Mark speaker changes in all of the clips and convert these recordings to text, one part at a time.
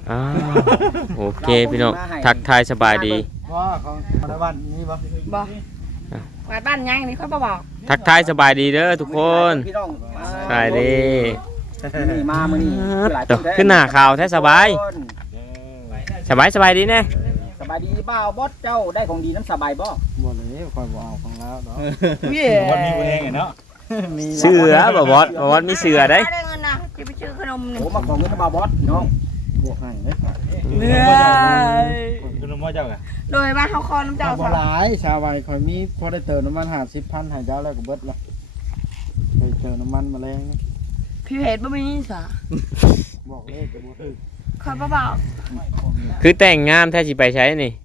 Speaker 1: อ้าวโอเคพี่น้องทักทายสบายดี
Speaker 2: ว่าของในบ้านนี่บ่
Speaker 3: บ่กวาดบ้านยังนี่ค่อยบ่บอก
Speaker 1: ทักทายสบายดีเด้อทุกคน
Speaker 4: พี่น้อง
Speaker 1: สบายดี
Speaker 4: นี่มามื้อนี้หลาย
Speaker 1: ตัวขึ้นหน้าข่าวแท้สบายสบายดีแน่
Speaker 4: สบายดีบ่าวบอสเจ้าได้ของดีน้ำสบายบ่
Speaker 2: บ่เลยคอยบ่เอาของแล้วเนาะ
Speaker 5: บ่มีบ่เองเนาะ
Speaker 2: มี
Speaker 1: เสือบ่บอสมีเสือได้
Speaker 3: ได้เงินนะจะไปซื้อขนมนี่
Speaker 4: โอ้มาของเงินบ่าวบอสพี่น้อง
Speaker 2: บวกให้เด้
Speaker 3: เหนื่อย
Speaker 5: คุณลุงว่าเจ้าอ่ะ
Speaker 3: โดยว่าเขาคอน้ำเจ้า
Speaker 2: บ่
Speaker 3: สาว
Speaker 2: หลายชาวไว้คอยมีพอได้เติมน้ำมัน50,000ให้เจ้าแล้วก็เบิดละไปเติมน้ำมันมาแรง
Speaker 3: พี่เพชรบ่มีสา
Speaker 2: บอกเลขก็บ่ถูก
Speaker 3: ค่อยบ่บอก
Speaker 1: คือแต่งงามแท้สิไปใช้นี่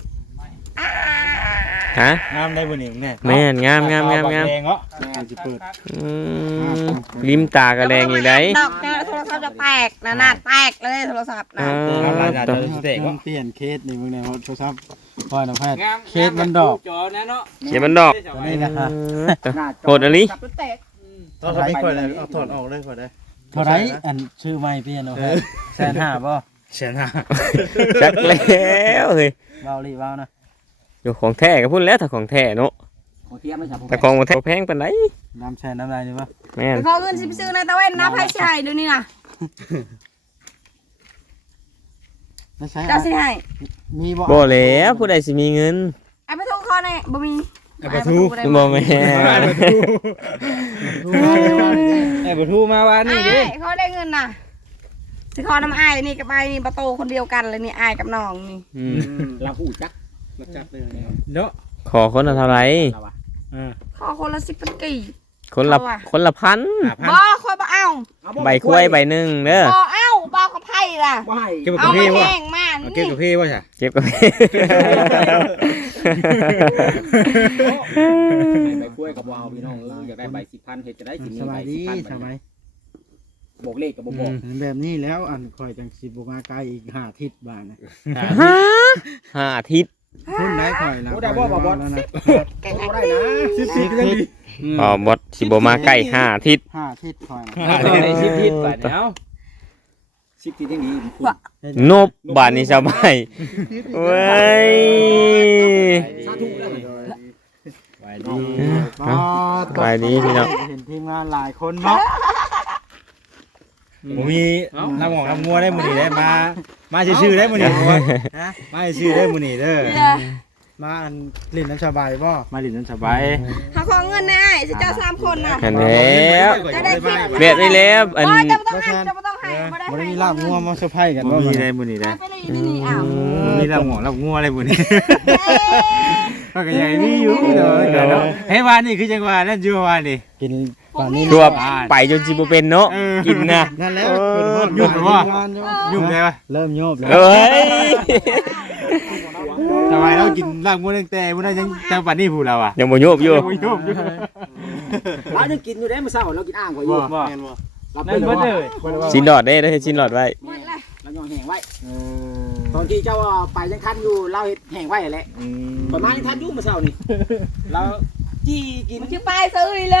Speaker 1: ฮะ
Speaker 5: งามได้บ่นี่แน่
Speaker 1: แม่นงาม
Speaker 5: แดงเนาะ
Speaker 2: สิเปิด
Speaker 1: ริมตากระแรงอีกได้
Speaker 3: ดอกเนี่ยโทรศัพท์จะแตกนะน่ะแตกเลยโทรศัพท์นะ
Speaker 5: งามหลายจะสเต็ก
Speaker 2: มันเปลี่ยนเคสนี่มึงในโทรศัพท์พอยน้ำแพทย์เคสมันดอก
Speaker 5: จอนะเนาะ
Speaker 1: เขียนมันดอก
Speaker 2: ตัวนี้นะฮะ
Speaker 1: โหดอะไร
Speaker 3: จับแตก
Speaker 2: เท่าไหร่ค่อยเลยเอาถอดออกเลยค่อยได้เท่าไหร่อันชื่อไม่เปลี่ยนเอา150,000บ่
Speaker 5: เชียนฮะ
Speaker 1: จักแล้วเฮ้ย
Speaker 2: เว้าลิเว้านะ
Speaker 1: อยู่ของแท้ก็พูดแล้วถ้าของแท้เนาะ
Speaker 4: ของเทียมไม่ใช่ผม
Speaker 1: แต่ของบ่แท้แพงปานใด
Speaker 2: น้ำแช่น้ำลายนี่บ่
Speaker 1: แม่น
Speaker 3: ไปขอเงินสิไปซื้อในตะเวนนะไผสิให้เดี๋ยวนี้นะ
Speaker 2: ไม่ใช่
Speaker 3: เจ้าสิให้
Speaker 2: มีบ่
Speaker 1: บ่แล้วผู้ใดสิมีเงิน
Speaker 3: ไอ้ไปทุกคอนี่บ่มี
Speaker 1: บ่แม่น
Speaker 5: ไอ้บ่ทูมาวันนี้ดิ
Speaker 3: อ้ายเขาได้เงินน่ะสิขอน้ำอ้ายนี่กับอ้ายนี่ประตูคนเดียวกันเลยนี่อ้ายกับน้องนี่
Speaker 4: เราหูจัก
Speaker 2: มาจัดเลย
Speaker 5: เนาะ
Speaker 1: ขอคนละเท่าไหร่
Speaker 4: เราอะ
Speaker 3: ขอคนละ10 กี่
Speaker 1: คนละพัน
Speaker 3: บ่คอยบ่เอา
Speaker 1: ใบกล้วยใบหนึงเด้อ
Speaker 3: บ่เอาบ่กับไผ่ล่ะ
Speaker 4: บ่ให้
Speaker 5: เก็บกับ
Speaker 3: เอาไป
Speaker 5: พี่ว่า
Speaker 3: แห้งมา
Speaker 5: เก็บกับพี่ว่าใช่
Speaker 1: เก็บกับ
Speaker 4: ใบกล้วยกับบ่าวพี่น้องอยากได้ใบ10,000เฮ็ดจะได้สิมี
Speaker 2: ส
Speaker 4: ใบบ
Speaker 2: ายดี
Speaker 4: 10,000
Speaker 2: สบาย
Speaker 4: บอกเลขกับบ่บอก
Speaker 2: แบบนี้แล้วอันคอยจังสิบมาไกลอีก5 ทิศบ้านนะ
Speaker 1: 5 อาทิตย์
Speaker 2: พุ่นได้คอยแล้ว
Speaker 4: โอ้ได้บ่บ่บอส
Speaker 2: แล้วนะ
Speaker 3: แกง
Speaker 4: โอ้
Speaker 3: อัน
Speaker 4: ได้นะ
Speaker 2: 10 ทิศก็ดี
Speaker 1: อ๋อบดสิบ่มาใกล้5 อาทิตย์
Speaker 2: 5 ทิศคอย
Speaker 5: ได้10ทิศบาดเนาะ
Speaker 4: 10ทีที่นี้
Speaker 1: นบบานนี้สบายเว้ย
Speaker 4: สาธุเลย
Speaker 5: ไว้ดี
Speaker 1: ไปดีพี่น้อง
Speaker 2: เห็นทีมงานหลายคนเนาะ
Speaker 5: บ่มีน้ำหมอกน้ำงัวได้มื้อนี้ได้มาชื่อได้มื้อนี้มาชื่อได้มื้อนี้เด้อ
Speaker 2: มาอันลิ้นน้ำชาใบบ่
Speaker 5: มาลิ้นสบาย
Speaker 3: เขาขอเงินนะไอ้สิเจ้า3 คนน่ะ
Speaker 1: อันแล้ว
Speaker 3: จะได้คิด
Speaker 1: เบียดได้แล้วอัน
Speaker 3: บ่จะบ่ต้องให้จะบ่ต้องให้บ่ได้
Speaker 2: บ่ได้
Speaker 3: ให้
Speaker 2: มีลาบงัวมาเซอร์ไพรส์กัน
Speaker 5: บ่
Speaker 2: บ่
Speaker 5: มีได้มื้อนี้ได้
Speaker 3: ไปเลยอยู่นี่อ้าว
Speaker 5: บ่มีน้ำหมอกน้ำงัวได้มื้อนี้ก็ยังมีอยู่เด้อเฮ้ยว่านี่คือจังว่านั่นอยู่ว่านี่
Speaker 2: กินป่านนี้
Speaker 1: คือว่าไปจนสิบ่เป็นเนาะกินนะ
Speaker 2: นั่นแล้ว
Speaker 5: ยุ่งหรือว่า ยุ่งได้ปะ
Speaker 2: เริ่มโยบแล้ว
Speaker 1: เอ้ย
Speaker 5: ทำไมเรากินลาบงัวตั้งแต่มื้อนั้นยังจังปานนี้ผู้เราอ่ะ
Speaker 1: ยังบ่โยบอยู่
Speaker 5: โยบอยู่
Speaker 4: เรายังกินอยู่ได้มื้อเช้าเรากินอ่างกว่าอยู่
Speaker 5: บ่
Speaker 4: เรา
Speaker 5: นั่
Speaker 4: เป็น น
Speaker 5: เบิด
Speaker 4: เล
Speaker 5: เลย ย
Speaker 1: ชิ้นหลอดได้ชิ้นหลอดไว้
Speaker 3: หมดเลย
Speaker 4: เราย่อแห้งไว้ตอนที่เจ้าไปยังคันอยู่เราเฮ็ดแห้งไว้แหละประมาณยังทันอยู่มื้อเช้านี่เราจี้กิน
Speaker 3: มันชื่อป้ายซื้อเลย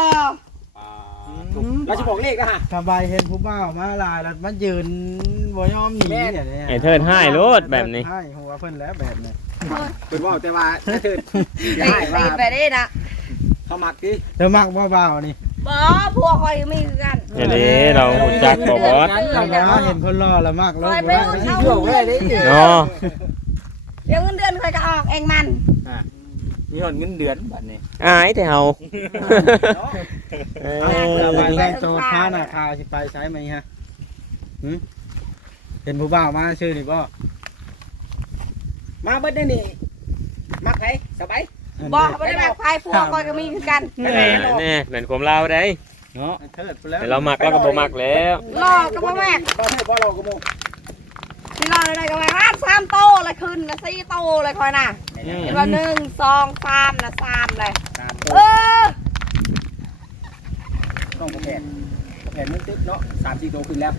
Speaker 4: เราจะบอกเลขนะฮะ
Speaker 2: สบายเห็นผู้บ่าวมาหลายแล้วมันยืนบ่ยอมหนีเนี่ย
Speaker 1: ไอ้เทิดให้โลดแบบนี้
Speaker 2: ให้หัวเพิ่นแล้วแบบนี้
Speaker 4: เป็นว่าแต่ว่าถ้าเธออย่า
Speaker 3: ตี
Speaker 4: ให้ว่า
Speaker 3: ไปได้นะ
Speaker 4: เขามักดิ
Speaker 2: เธอมักบ่าวนี่
Speaker 3: บ่พวกคอยมีคือกัน
Speaker 1: อันนี้เรารู้จักบ่บอส
Speaker 2: เราว่าเห็นคนรอแล้วมักแล้ว
Speaker 3: คอยไป
Speaker 2: บ่
Speaker 3: เอา
Speaker 4: เชื่อไว้เลย
Speaker 1: เนาะ
Speaker 3: เดี๋ยวเงินเดือนคอยก็ออกเองมัน
Speaker 5: มีหอนเงินเดือนบัดนี้
Speaker 1: อายแต่เฮา
Speaker 2: เอาไปแรงโจทย์ท่าน่ะข่าวสิไปใช้ไหมฮะเห็นผู้บ่าวมาชื่อนี่บ่
Speaker 4: มาเบิดได้นี่มักไหนสบาย
Speaker 3: บ่บ่ได้แบบพายพวกคอยก็มีคือกัน
Speaker 1: แน่เป็นความลาวได้
Speaker 5: เนาะ
Speaker 2: เทิดไปแล้ว
Speaker 1: แต่เรามักเราก็บ่มักแล้ว
Speaker 3: รอก็บ่แม่น
Speaker 4: บ้านให้พ่อเราก็โม
Speaker 3: ที่รอได้ก็แม่น3โตเลยขึ้นนะ4โตเลยคอยน่ะเห็นว่า1 2 3นะ3เลยเออ
Speaker 4: ต้องแผนมึงตึ๊บเนาะ3-4โตขึ้นแล้ว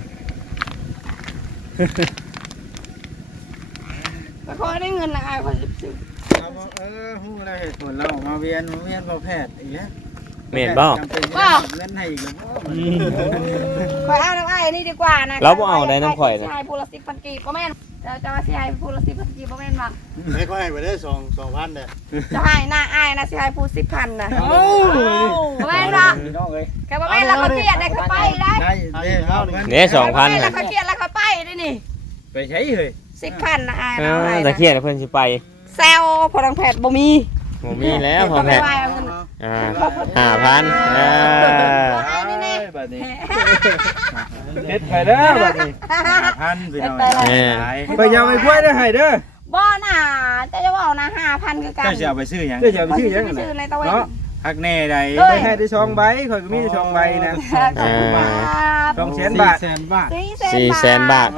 Speaker 3: แต่คอยได้เงินนะอ้ายคอยสิซื้อ
Speaker 2: ฮู้แล้วเหตุผลเราออกมาเวียนพอแพทย์อีกแล้ว
Speaker 1: แม่นบ่
Speaker 5: จำเป็นเงินให้อีกแล้ว
Speaker 3: ข่อยเอาน้ำไอ้นี่ดีกว่านะ
Speaker 1: เราบ่เอาได้น้ำข่อยนะ
Speaker 3: สิให้ผู้ละ10,000กีบบ่แม่นจะมาสิให้ผู้ละ10,000กีบบ่แม่นว่า
Speaker 2: ไม่ค่อยให้ไปได้2,000เด้อ
Speaker 3: จะให้หน้าอ้ายนะสิให้ผู้10,000น่ะบ่แม่นว่า
Speaker 4: พี่น้องเอ้ย
Speaker 3: แกบ่แม่นแล้วเขาเครียดได้เขาไปได้
Speaker 2: ได้เด้เฮานี่
Speaker 1: เนี่ย
Speaker 3: แล้
Speaker 1: 2,000
Speaker 3: ว
Speaker 1: น่ะ
Speaker 3: เขาเครียดแล้วเขาไปได้นี่
Speaker 5: ไปใช้เฮ้ย
Speaker 3: 10,000นะอ้าย
Speaker 1: เอ
Speaker 3: นะ
Speaker 1: อ
Speaker 3: อ้าย
Speaker 1: ตะ
Speaker 3: นะ
Speaker 1: เคียนเพิ่นสิไป
Speaker 3: แซวพลังแพทย์บ่มี
Speaker 1: บ่มีแล้วพอ
Speaker 3: เขา
Speaker 1: แพ
Speaker 3: ไม่
Speaker 1: ทย์
Speaker 3: ไหวเอาเงิน
Speaker 1: 5,000
Speaker 3: อ้ายนี่แน่
Speaker 5: บัดนี้เฮ็ดไปเด้อบัดนี้5,000พี่น้องไปยาวไปกล้วยได้ให้เด้อ
Speaker 3: บ่น่ะจะว่านะ5,000คือกัน
Speaker 5: เจ้าสิเอาไปซื้อหยัง
Speaker 3: เดี๋ยวไปซื้อในตะเวน
Speaker 5: เนาะฮักแน่ใดไปให้ได้2ใบข่อยก็มี2ใบนะ 200,000 บาท
Speaker 2: 400,000 บาท
Speaker 1: 400,000 บาท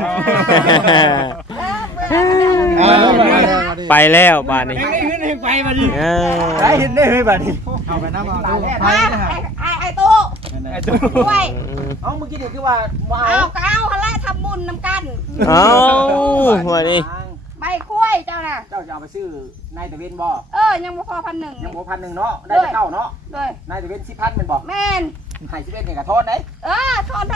Speaker 1: ไปแล้วบาทนี้
Speaker 5: ไปบัดนี้
Speaker 1: เออ
Speaker 5: ได้เห็นได้เฮ้ยบัดนี้
Speaker 2: เอาไปน้ำเอาตู้ไฟ
Speaker 3: ไอ้ตู้
Speaker 5: ไอ้ตุ๊
Speaker 3: ด้วย
Speaker 4: เอ้าเมื่อกี้นี่คือว่าบ่
Speaker 3: เอา
Speaker 4: เอา
Speaker 3: ก็เอาหั่นแหละทำบุญนำกัน
Speaker 1: เอาหัวนี่
Speaker 3: ใบกล้วยเจ้าน่ะ
Speaker 4: เจ้าจะเอาไปซื้อนายตะเวนบ่
Speaker 3: ยังบ่พอ1,000
Speaker 4: ยังบ่1,000เนาะได้แต่เก้าเนาะ
Speaker 3: ด้วย
Speaker 4: นายตะเวน10,000แม่นบ่
Speaker 3: แม่น
Speaker 4: ให้11นี่ก็โทษได้
Speaker 3: ทอน1,000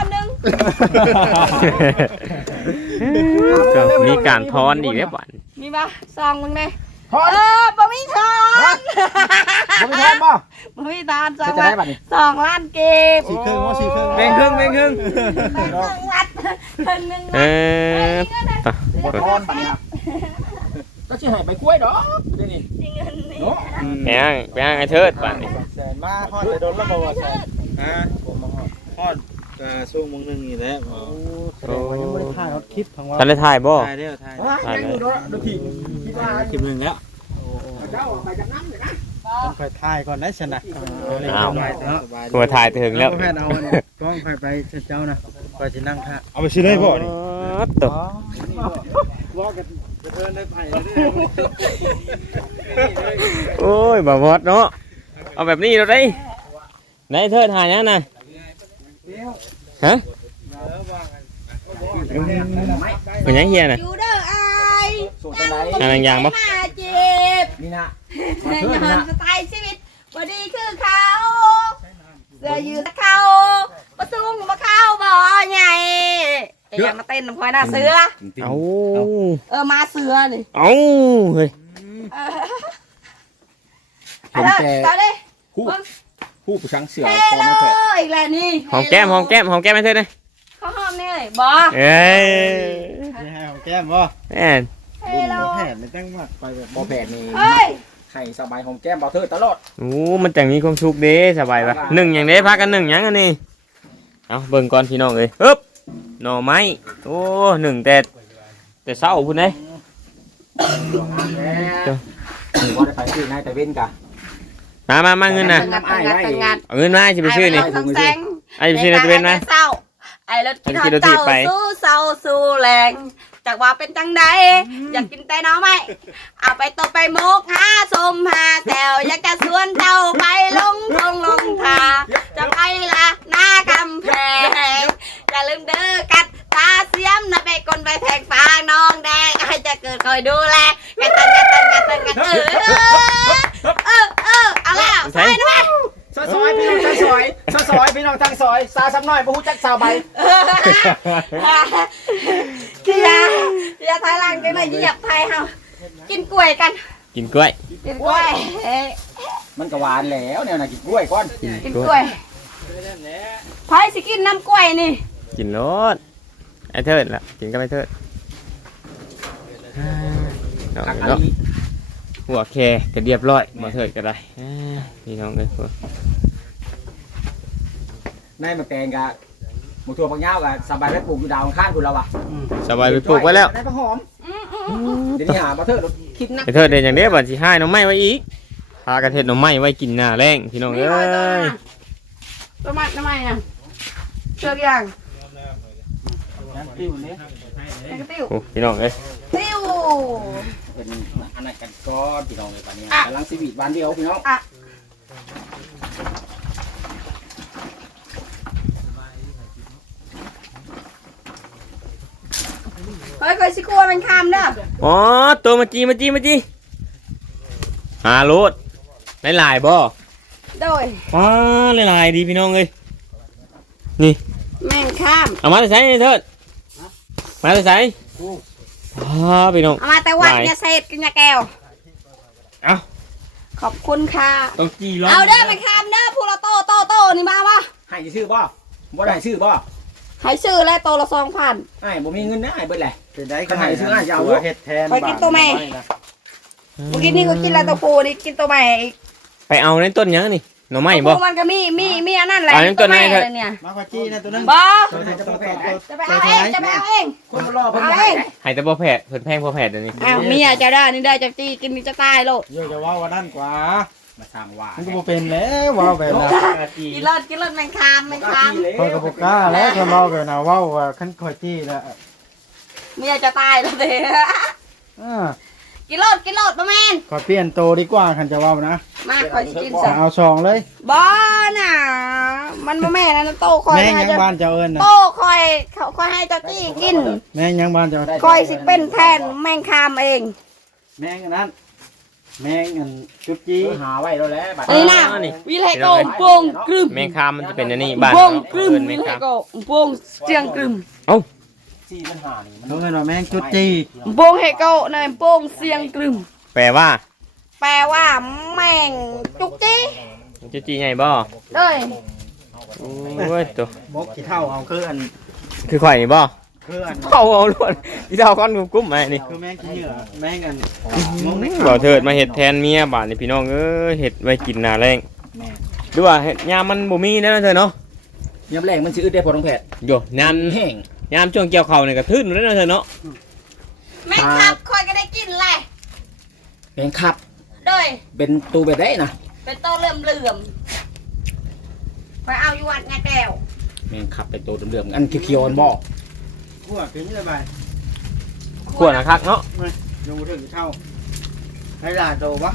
Speaker 1: ก็มีการทอนอีกแล้วบาท
Speaker 3: มีป่ะซองมึงเด้
Speaker 4: ทอน
Speaker 3: บ่มีทอน
Speaker 4: บ่มีทอนบ่
Speaker 3: บ่มีทอนซอง
Speaker 4: จะได้บัดนี้
Speaker 3: 2ล้านเก็บ
Speaker 2: 4ครึ่งว่า4ครึ่ง
Speaker 5: แบ่งครึ่งแบ่งครึ่ง
Speaker 3: 1วัด1
Speaker 1: เอ
Speaker 3: วัด
Speaker 1: อ
Speaker 4: บ่ทอนบัดนี้ก็สิให้ไปกล้วยดอกเดี๋ยวนี้
Speaker 3: เงินนี่
Speaker 4: เนาะ
Speaker 1: แปลงไอ้เทิดบาทนี้
Speaker 2: แสนมาฮอดไปโดนแล้วบ่ว่าแสน
Speaker 5: ฮอดช่วงมื้อนึงนี่แหละ
Speaker 2: แสดงว่ายังบ่ได้ถ่ายรถคลิปทั้งว่า
Speaker 1: ทันได้ถ่ายบ่
Speaker 5: ถ่ายแล้วถ่าย
Speaker 4: ยังอยู่เนาะดูทีคิดว่า
Speaker 5: คลิปนึงแล้ว
Speaker 4: เจ้าไปจากน้ำเลยนะ
Speaker 2: ต้องไปถ่ายก่อนได้ชนะ
Speaker 1: อ้าว
Speaker 2: เนาะ
Speaker 1: ตัวถ่ายถึงแล้ว
Speaker 2: แพทย์เอากล้องไปเจ้านะไปสินั่งท่า
Speaker 5: เอาไปซื้อได้บ่นี่
Speaker 1: ตก
Speaker 2: ว่ากันเพิ่นได้ไผได้
Speaker 1: โอ้ยบ่หมดเนาะเอาแบบนี้เราได้ไหนเทิดถ่ายยังน่ะฮะเป็นยังเฮียน่ะ
Speaker 3: อยู่เด้ออาย
Speaker 4: สูตรจังได
Speaker 1: อะไรอย่างบ่
Speaker 3: มาเจ็บ
Speaker 4: นี่นะ
Speaker 3: แน่นอนสไตล์ชีวิตบ่ดีคือเขาเสื้อยืดเขาบ่สูงบ่เข้าบ่ใหญ่อย่ามาเต้นน้ำพลอยหน้าเสือ
Speaker 1: เอา
Speaker 3: มาเสือนี่
Speaker 1: เอาเฮ้ย
Speaker 3: เอาเลย
Speaker 4: ผู้ผู้ช้างเสือ
Speaker 3: เท่
Speaker 4: พอ
Speaker 3: เล
Speaker 4: ไม่เผ็ด
Speaker 3: ยอีกแล้วนี่
Speaker 1: หอมแก้มให้เทิดหน่อย
Speaker 3: เขาหอมนี่บ่
Speaker 1: เอ้ย
Speaker 2: นี่ให้ของแก้มบ่
Speaker 1: แม่น
Speaker 3: เท่เล
Speaker 2: บ่แพ
Speaker 3: ย
Speaker 2: ทย์เลยตั้งมากไปแบบ
Speaker 4: บ่แผ็ดนี่
Speaker 3: เฮ้ย
Speaker 4: ไข่สบายหอมแก้มเบาเทิดตลอด
Speaker 1: โอ้มันจังมีความสุขเด้สบายปะหนึ่งอย่างเด้พากันหนึ่งอย่างอันนี้เอาเบิ่งก่อนพี่น้องเอ้ยอึ๊บหน่อไม้โอ้หนึ่งแต่เศร้าพุ่นเด้
Speaker 4: ว่าได้ไปซื้อนายตะเวนกะ
Speaker 1: มาเงินน่ะ
Speaker 3: งาน
Speaker 1: เอาเงินมาให้สิไปซื้อนี่
Speaker 3: ทั้งแสง
Speaker 1: ไอ้ไปซื้อในตะเวนมา
Speaker 3: เศร้าไอ้รถกินฮอดเจ้าสู้เศร้าสู้แรงจากว่าเป็นจังใดอยากกินแต่น้อไม่เอาไปตบไปมกหาสมหาแถวอยากจะสวนเจ้าไปลงทงลงทาจะไปละหน้ากำแพงอย่าลืมเด้อกัดตาเสียมนะไปกลไปแทงฟางน้องแดงให้จะเกิดคอยดูแลกันเอาแล้วใช่ไหม
Speaker 4: ซอยพี่น้องทางซอยซอยพี่น้องทางซอยซาซ้ำหน่อยบ่ฮู้จักซาใบ
Speaker 3: เกียร์ไทยหลังจังเลยเหยียบไทยเฮากินกล้วยกัน
Speaker 1: กินกล้วย
Speaker 3: กินกล้วย
Speaker 4: มันก็หวานแล้วเนี่ยนะกินกล้วยก่อน
Speaker 3: กินกล้วยไผสิกินน้ำกล้วยนี่
Speaker 1: กินรสไอ้เทิดล่ะกินกับไอ้เทิดเอา
Speaker 4: หักอัน
Speaker 1: เนาะ
Speaker 4: นี้
Speaker 1: หัวแคก็เรียบร้อยบ่เทิดก็ได้พี่น้องเอ้ย
Speaker 4: นายมาแตงกะหมูถั่วผักยาวกะสบายไปปลูกอยู่ดาวข้างคุณเราอ่ะ
Speaker 1: สบายไปปลูกไว้แล้ว
Speaker 4: ได้ผักหอมเดี๋ยวนี้หาบ่เทิดคิดนัก
Speaker 1: ไอ้เทิดเด่นอย่างเด้บัดสิให้หน่อไม้ไว้อีกพากันเฮ็ดหน่อไม้ไว้กินหน้าแรงพี่น้องเอ้ย
Speaker 3: ตัวมันทำไมอ่ะเชือกยัง
Speaker 4: ติ้วนี่
Speaker 3: ติ้ว
Speaker 1: โอ้พี่น้องเอ้ย
Speaker 3: ติ้ว
Speaker 4: เป็นอันนั้นกันก้อนพี่น้องเลยป่านนี้กำลังชีวิตวันเดียวพี่น้อง
Speaker 3: เฮ้ยเคยสิกลัวมันคำเด้อ
Speaker 1: อ๋อตัวมาจีหาโลดหลายบ่
Speaker 3: โดย
Speaker 1: ว้าหลายๆดีพี่น้องเอ้ยนี่
Speaker 3: แม่งข้าม
Speaker 1: เอามาแต่ใส่เถิดมาแต่ใส่พี่น้อง
Speaker 3: เอามาแต่วัดเนี่ยเศษกินยาแก้ว
Speaker 1: เอา
Speaker 3: ขอบคุณค่ะ
Speaker 1: ต้องจีร้อน
Speaker 3: เอาเด้อแม่งข้ามเด้อพูละโตนี่มาวะ
Speaker 4: ให้ชื่อบ่บ่ได้ชื่อบ่
Speaker 3: ให้ซื้อแล้วโตละ2,000
Speaker 4: ไอ้บ่มีเงินนะไอ้เบิดแหละ
Speaker 2: เป็นได้
Speaker 4: ขนาดซื้ออาจจะเอา
Speaker 2: ตัวเฮ็ดแทน
Speaker 3: ไปกินตัวแม่ เมื่อกี้นี่ก็กินแล้วตัวปูนี่กินตัวใหม่อีก
Speaker 1: ไปเอาในต้นยังนี่หน่อไม้บ่
Speaker 3: ตัวมันก็มีอันนั้นแหละ
Speaker 1: เอาตัวไหน
Speaker 3: แม่
Speaker 1: เถอะ
Speaker 3: เลยเนี่ย
Speaker 2: มากกว่าจี้นะตัวนึง
Speaker 3: บ่
Speaker 2: ตัว
Speaker 3: จะไปเอาเองจะไปเอาเอง
Speaker 4: คนรอเพิ่น
Speaker 3: เอา
Speaker 4: ให้
Speaker 3: เอง
Speaker 1: ให้แต่บ่แผดเพิ่นแพงบ่แผดเดี๋ยวนี้
Speaker 3: อ้าวเมียจะได้นี่ได้จะจี้กินนี่จะตายโลด
Speaker 2: เยอะจะว่าว่านั่นกว่า
Speaker 4: มาสร้างว่า
Speaker 2: มันก็บ่เป็นแล้วว้าวแบบนั้น
Speaker 3: กินเลิศแมงคาม
Speaker 2: ข้อยก็บ่กล้าแล้วคนเราแบบน่ะเว้าว่าคันข้อยจี้แล้ว
Speaker 3: เมียจะตายแล้วเด้ กินเลิศประมาณ
Speaker 2: ขอเปลี่ยนโตดีกว่าคันจะเว้านะ
Speaker 3: มาคอยกิน
Speaker 2: จะ
Speaker 3: ซะ
Speaker 2: เอาซองเลย
Speaker 3: บ่น่ะมันบ่แม่นะโตคอย
Speaker 2: แม่ง
Speaker 3: ให้
Speaker 2: ยัง
Speaker 3: เจ้า
Speaker 2: บ้านเจ้าเอิ้นน่ะ
Speaker 3: โตคอยเขาคอยให้เจ้าจี้กิน
Speaker 2: แม่งยังบ้านเจ้า
Speaker 3: คอยสิเป็นแทนแมงคามเอง
Speaker 2: แม่งอันนั้นแม่งอันจุดจี้
Speaker 4: หาไว้แล้วแหละบัด
Speaker 3: อันนี้นะวิเลโกงโป่งกรึม
Speaker 1: แมงคามมันจะเป็นอันนี้บ้าน
Speaker 3: โป่ง
Speaker 1: เขา
Speaker 3: กรึม
Speaker 1: เอิ้นแม
Speaker 3: วิ
Speaker 1: ง
Speaker 3: เล
Speaker 1: คาม
Speaker 3: โกงโป่งเสียงกรึม
Speaker 4: 4ปัญหานี่มัน
Speaker 2: เขาเอิ้นว่าแม่งจุดจี้
Speaker 3: โป่งเฮโกเนยโป่งเสียงกรึม
Speaker 1: แปลว่า
Speaker 3: แปลว่าแม่งจุกจี้
Speaker 1: มันจะจีใหญ่บ่
Speaker 3: เลย
Speaker 1: โอ้ยตัว
Speaker 2: บกขี้เท่าเอาคืออัน
Speaker 1: คือข่อยนี่บ่
Speaker 2: คืออัน
Speaker 1: เข้าเอาล้วนอีเท่าก้อนกุ้มๆมานี่
Speaker 2: คือแม่งขี้เหงื่อแม่งอัน
Speaker 1: บ่เถิดมาเฮ็ดแทนเมียบาดนี่พี่น้องเอ้ยเฮ็ดไว้กินหน้าแรง
Speaker 4: แม่
Speaker 1: หรือว่าเฮ็ดยามมันบ่มีแน่นอนเถิดเนาะ
Speaker 4: ยามแรงมันสิอึดได้พอต้องแพทย์
Speaker 1: โยยาม
Speaker 4: แห้ง
Speaker 1: ยามช่วงเกี่ยวข้าวนี่ก็ทื่นแล้วเนาะเถิดเนาะ
Speaker 3: แม่งครับคอยก็ได้กินแหละ
Speaker 4: แม่งขับ
Speaker 3: เลย
Speaker 4: เป็นตูแบบได้นะ
Speaker 3: เป็นโตเหลื่อมๆไปเอาอยู่วัดงาแก้ว
Speaker 4: แม่งขับเป็นตัวเดิมๆอันเขียวๆอันบ่
Speaker 2: ขั้วขึ้นเลยไป
Speaker 1: ขวดนะคักเนาะ
Speaker 2: ลงถึงเท่าให้หลายโตวะ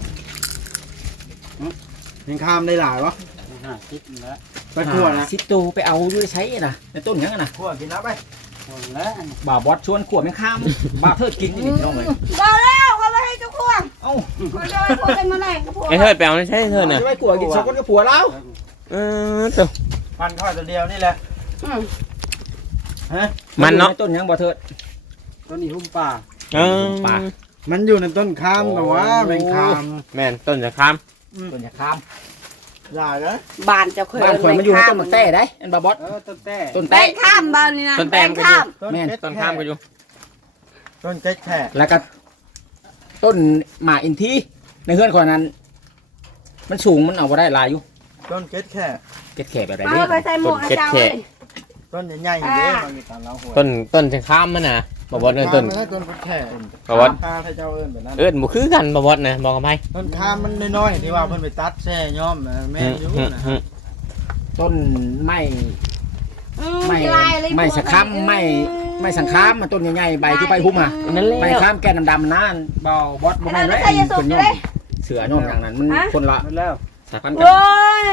Speaker 2: ยังข้ามได้หลายวะคิดแล้วไปขั้วนะ
Speaker 4: สิตูไปเอาอยู่ใช้น่ะในต้นหยังน่ะ
Speaker 2: ขั้วกินแล้วไปแล้ว
Speaker 4: บ่าวบอสชวนขวดแม่งข้ามบ่าวเทิดกินนี่น้องเลย
Speaker 3: ก็แล้วก็ไม่ให้เจ้าพวง
Speaker 4: เอ้า
Speaker 3: ก็จะไปพูดกันมาไหนกับพวง
Speaker 1: ไอ้เถิดไปเอาใช่เถิดน่ะ
Speaker 4: จะไปขวดกินสองคนกับผัวแล้ว
Speaker 1: ตัว
Speaker 2: พันข้อตัวเดียวนี่แหละ ฮะ
Speaker 1: มันเนาะ
Speaker 4: ต้นหยังบ่เทิด
Speaker 2: ต้นนี้หุ้มป่า
Speaker 1: ป่า
Speaker 2: มันอยู่ในต้นคามแต่ว่าแมงคาม
Speaker 1: แม่นต้นจะข้าม
Speaker 4: ต้นหยังข้าม
Speaker 2: อย่าเลย
Speaker 3: บ้านเจ้าเคย
Speaker 4: บ้านข่อยมันอยู่ในต้นมักแต้ได้อันบ่าวบอส
Speaker 2: ต้นแต้
Speaker 4: ต้น
Speaker 3: แป้
Speaker 4: แต้
Speaker 3: งข้ามบ้านนี่นะ
Speaker 1: ต้นแต้
Speaker 3: แป้ง
Speaker 1: มันก็
Speaker 3: ข้าม
Speaker 1: อยู่
Speaker 4: แม่น
Speaker 1: ต้นข้ามก็อยู่
Speaker 2: ต้นเจ๊กแค่
Speaker 4: แล้วก็ต้นหมากอินทีในเฮือนคนนั้น มันสูงมันเอาบ่ได้หลายอยู่
Speaker 2: ต้นเจ๊กแค่
Speaker 4: เก็ดแขกแบบไหน
Speaker 3: มา
Speaker 4: นี่
Speaker 3: เคยใส่หมวกอาจารย์เลย
Speaker 2: ต้นใหญ่ๆอย่างนี้บางทีตามเราหัว
Speaker 1: ต้นจะข้ามมันน่ะบ่บ่เอิ้นต้น
Speaker 2: ต้นแค่
Speaker 1: บ่บ่
Speaker 2: ข้าให้เจ้าเอิญแบบนั้น
Speaker 1: เอิ้นบ่คือกันบ่บ่นะบอกกับไผ
Speaker 2: ต้นคามมันน้อยๆที่ว่าเพิ่นไปตัดแช่ย้อมแม่อยู่นะ
Speaker 4: ต้นไม้
Speaker 3: ไม่
Speaker 4: ไม้สังคามไม้สังคามมันต้นใหญ่ๆใบที่ใบหุ้มอ่ะ
Speaker 1: นั่นแหละ
Speaker 4: ไม้ข้ามแก่นดำๆนั่นเบาบอสบ่
Speaker 3: อัน
Speaker 4: แม่
Speaker 3: นั้น
Speaker 4: น
Speaker 3: ไม่
Speaker 4: เลย
Speaker 3: ใช่ยาสูบ
Speaker 4: คน
Speaker 3: อยู่
Speaker 4: ย่อ
Speaker 3: เล
Speaker 4: ม
Speaker 3: ย
Speaker 4: เสือย่อมอย่างนั้นมันคนละ
Speaker 2: หมดแล้ว
Speaker 4: สายพันธุ์กัน
Speaker 3: โอ้ย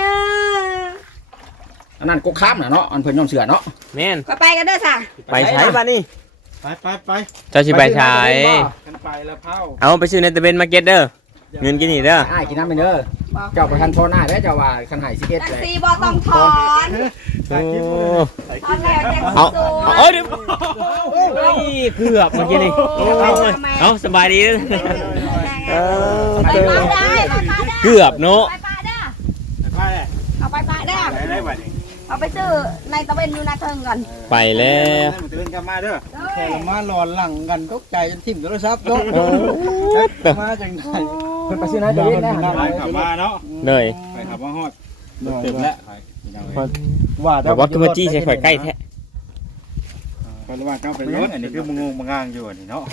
Speaker 4: อันนั้นกกข้ามน่ะเนาะอันเพิ่นย่อมเสือเนาะ
Speaker 1: แม่น
Speaker 3: ก็ไปกันเด้อค่ะ
Speaker 1: ไปใช้บ้านนี่
Speaker 2: ไป
Speaker 1: เจ้าสิไปใช้
Speaker 2: กันไปแล้วเผา
Speaker 1: เอาไปซื้อในตะเวนมาร์เก็ตเด้อเงินกินนี่เด้อ
Speaker 4: อ้ายกินน้ำไปเด้อเจ้าประธานโทรหน้าเด้อเจ้าว่าคันหาย11
Speaker 3: แท็ก
Speaker 4: เลย
Speaker 3: ซี่บอต้องถอน
Speaker 1: โอ้
Speaker 3: ถอนแล้วแท็ก
Speaker 1: เอา
Speaker 3: ซี่
Speaker 1: เอาเดี๋ยวเฮ้ยเกือบเมื่อกี้นี่เอาสบายดีเด้อ
Speaker 3: ไปป้าได้ไปป้าได้
Speaker 1: เกือบเนาะ
Speaker 3: ไปป้าได้
Speaker 2: ไปแหละ
Speaker 3: เอาไปป้าได้
Speaker 2: ได้บัดนี้
Speaker 3: เอาไปซื้อในตะเวนอยู่นาเทิงก่อน
Speaker 1: ไปแล้ว
Speaker 2: มันตื่นกลับมาเด้อแค่ละมาหลอนหลังกันตกใจจนทิ่มโทรศัพท์ตกมาจังได๋
Speaker 4: เพิ่นไปซื้อน้ำเดี๋ยวนี้ได้
Speaker 2: ไป
Speaker 4: หัน
Speaker 2: กลับมาเนาะ
Speaker 1: เลย
Speaker 2: ไปขับมาฮอดเต็มแล้วว่า
Speaker 1: บอกว่าคือมาจี้ใส่ข่อยใกล้แท้
Speaker 2: เพราะว่าเจ้าไปรถอันนี้คือมึงงงมึงงางอยู่อันนี้เนาะ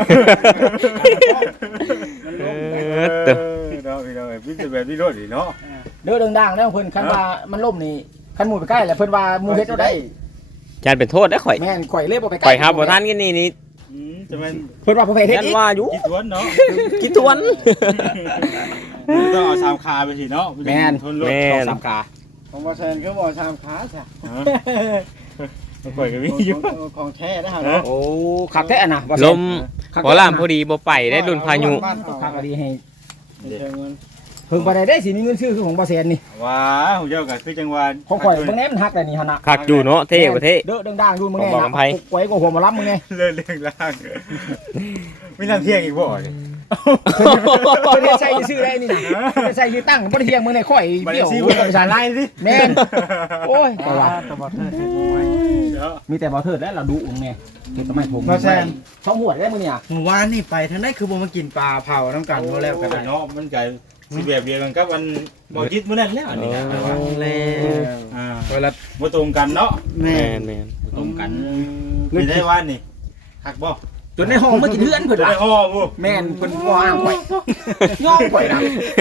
Speaker 1: ตึ
Speaker 2: เราพี่จะแบบนี้รถดิเนาะ
Speaker 4: เด้อดังๆเด้อเพิ่นคันว่ามันล่มนี่คันหมู่ไปใกล้แล้วเพิ่นว่าหมู่เฮ็ดเอาได้
Speaker 1: จานเป็นโทษได้ข่อย
Speaker 4: แม่นข่อยเลยบ่ไปใกล้
Speaker 1: ข่อยครับบ่ท่านกันนี่
Speaker 2: จะเป็น
Speaker 4: เพิ่นว่าประเภทเฮ็ด
Speaker 1: ยัน
Speaker 4: อีก
Speaker 1: ว่าอยู่
Speaker 2: กี่ทวนเนาะ
Speaker 1: คิดทวน
Speaker 2: ต้องเอาชามคาไปสิเนาะทนรถ
Speaker 4: สามกา
Speaker 2: ของบ่แซนก็บ่ชามขาจ้ะข่อยก็มีอยู่ของแท้นะฮะ
Speaker 4: โอ้คักแท้น่ะ
Speaker 1: ลมขอลามพอดีบ่ไปได้โดนพายุ
Speaker 4: คักก็ดีให้
Speaker 2: เชิงมัน
Speaker 4: เพิ่งไปได้สิมีเงินซื้อคือของบ่แสนนี่
Speaker 5: ว้าหูเจ้าก็คือจังหวะ
Speaker 4: ของข่อยบางแหนมันหักได้นี่หั่นน่ะ
Speaker 1: คักอยู่เนาะเท่บ่เท่
Speaker 4: เด้อดังๆดูมึงแน่
Speaker 1: บอกกับไผ
Speaker 4: ไว้กว่าหัวมารับมึงไง
Speaker 5: เรื่องล่างไม่น้ำเที่ยงอีกบ่เนี่ย
Speaker 4: เพิ่นใส่ชื่อได้นี่น่ะใส่ชื่อตั้งบ่ได้เที่ยงมึงในข่อย
Speaker 5: บัด
Speaker 4: เดี่ยว
Speaker 5: ซีบ่ได้สารไล่สิ
Speaker 4: แม่นโอ้ยแต่ว่า
Speaker 2: ตบอดเทิดให้ผมไว้
Speaker 4: มีแต่บ่เทิดแล้วเราดุมึงไงเฮ็ดทำไมผม
Speaker 2: บ่แซน
Speaker 4: ช่องหัวได้มึงเนี่ย
Speaker 2: เมื่อวานนี่ไปทางไหนคือบ่มากินปลาเผาน้ำกันบ่แล้วกันได้
Speaker 5: เนาะมันก็สิแบบเดียวกันกับวันบ่จิตมื้อนั้นแล้วอันนี้ก็ อ่า
Speaker 2: เวลา
Speaker 5: บ่ตรงกันเนาะ
Speaker 2: แม่
Speaker 1: แม่น
Speaker 5: บ่ตรงกันมีได้วันนี่หักบ่
Speaker 4: จนในห้องมากินเฮือนเพิ่น
Speaker 5: ได้
Speaker 4: ว่า
Speaker 5: อ้อบ่
Speaker 4: แม่นเพิ่นว่าอ้างข่อยย่องข่อยนะ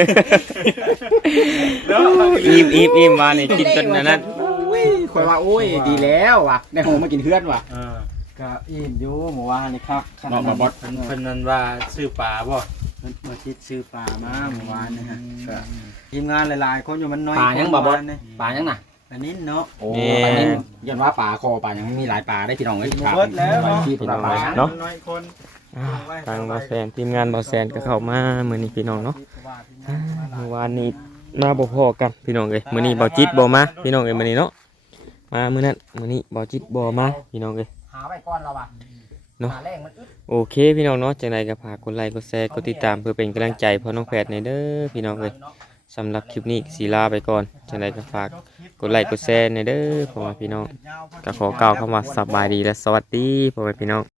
Speaker 5: เนาะ
Speaker 1: อิ่มมานี่กินจนอันนั้น
Speaker 4: อุ้ยข่อยว่าโอ้ยดีแล้วว่ะในห้องมากินเฮือนว่ะ
Speaker 5: อ่า
Speaker 2: ก็อิ่มอยู่เมื่อวานนี่ครับขนาด
Speaker 5: บ่บ่เพิ่นนั่นว่าซื้อปลาบ่
Speaker 2: เพิ่นมาคิดซื้อปลามาเมื่อวานนี่ฮะก็ทีมงานหลายๆคนอยู่มันน้อย
Speaker 4: ปลายังบ่บ่
Speaker 2: นี่
Speaker 4: ปลายังน่ะ
Speaker 2: อันนี้เนาะ
Speaker 4: โอ้ปลานิ่มยันว่าปลาคอปลายังมีหลายปลาได้พี่น้องเอ้ย
Speaker 2: เบิดแล้วเนาะ
Speaker 4: ที่ปลาปลา
Speaker 1: เนาะ
Speaker 5: น้อยคน
Speaker 1: ทางบ่แซนทีมงานบ่แซนก็เข้ามามื้อนี้พี่น้องเนาะเมื่อวานนี้มาบ่พอกันพี่น้องเอ้ยมื้อนี้บ่จิตบ่มาพี่น้องเอ้ยมื้อนี้เนาะมามื้อนั้นมื้อนี้บ่จิตบ่มาพี่น้องเอ้ย
Speaker 4: หาไว้ก่อนเราว่ะ
Speaker 1: เนาะ
Speaker 4: หาแรงมันอึด
Speaker 1: โอเคพี่น้องเนาะจังไดก็ฝากกดไลค์กดแชร์กดติดตามเพื่อเป็นกำลังใจพ่อน้องแพทย์ในเด้อพี่น้องเอ้ยสำหรับคลิปนี้สีลาไปก่อนจังไดก็ฝากกดไลค์กดแชร์ในเด้อพ่อแม่พี่น้องก็ขอกล่าวคำว่าสบายดีและสวัสดีพ่อแม่พี่น้อง